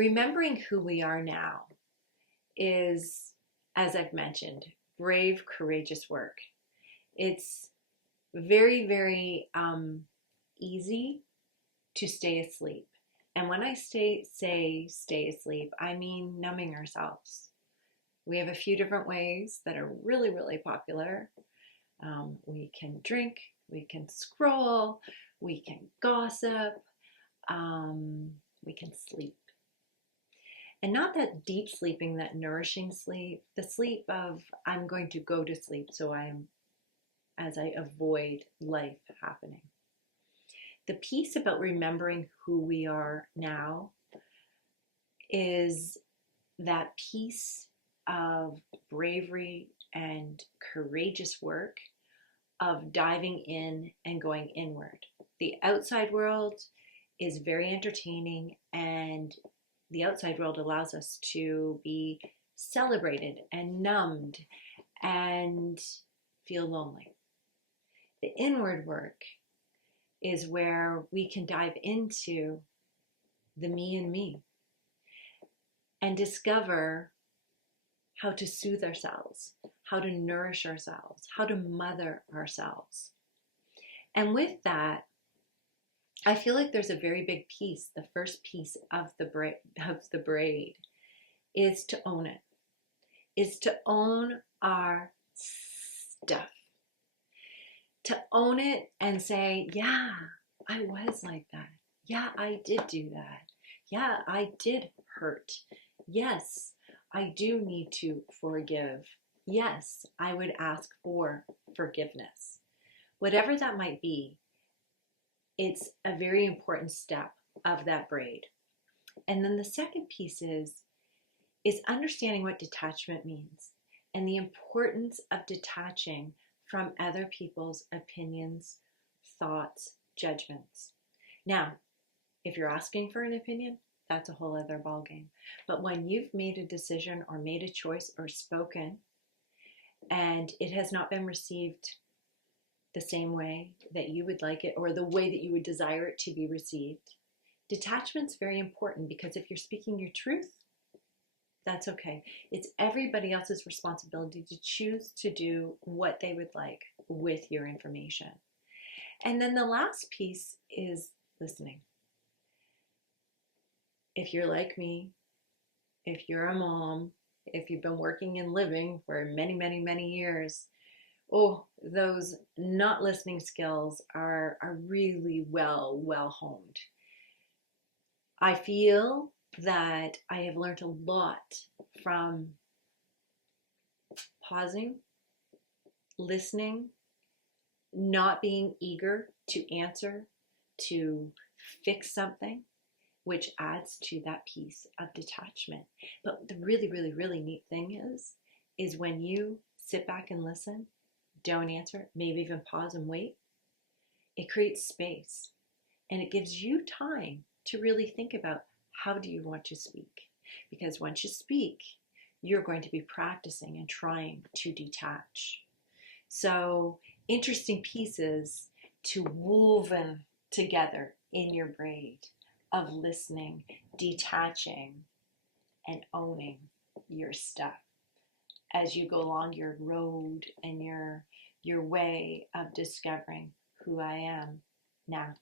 Remembering who we are now is, as I've mentioned, brave, courageous work. It's very, very easy to stay asleep. And when I say stay asleep, I mean numbing ourselves. We have a few different ways that are really, really popular. We can drink, we can scroll, we can gossip, we can sleep. And not that deep sleeping, that nourishing sleep, the sleep of I'm going to go to sleep so as I avoid life happening. The piece about remembering who we are now is that piece of bravery and courageous work of diving in and going inward. The outside world is very entertaining, and the outside world allows us to be celebrated and numbed and feel lonely. The inward work is where we can dive into the me and me and discover how to soothe ourselves, how to nourish ourselves, how to mother ourselves. And with that, I feel like there's a very big piece. The first piece of the braid is to own it, is to own our stuff, to own it and say, yeah, I was like that. Yeah, I did do that. Yeah, I did hurt. Yes, I do need to forgive. Yes, I would ask for forgiveness. Whatever that might be, it's a very important step of that braid. And then the second piece is understanding what detachment means and the importance of detaching from other people's opinions, thoughts, judgments. Now, if you're asking for an opinion, that's a whole other ballgame. But when you've made a decision or made a choice or spoken and it has not been received the same way that you would like it or the way that you would desire it to be received, detachment's very important, because if you're speaking your truth, that's okay. It's everybody else's responsibility to choose to do what they would like with your information. And then the last piece is listening. If you're like me, if you're a mom, if you've been working and living for many, many, many years, oh, those not listening skills are really well honed. I feel that I have learned a lot from pausing, listening, not being eager to answer, to fix something, which adds to that piece of detachment. But the really, really, really neat thing is when you sit back and listen, don't answer, maybe even pause and wait, it creates space and it gives you time to really think about how do you want to speak. Because once you speak, you're going to be practicing and trying to detach. So interesting pieces to woven together in your braid of listening, detaching, and owning your stuff as you go along your road and your way of discovering who I am now.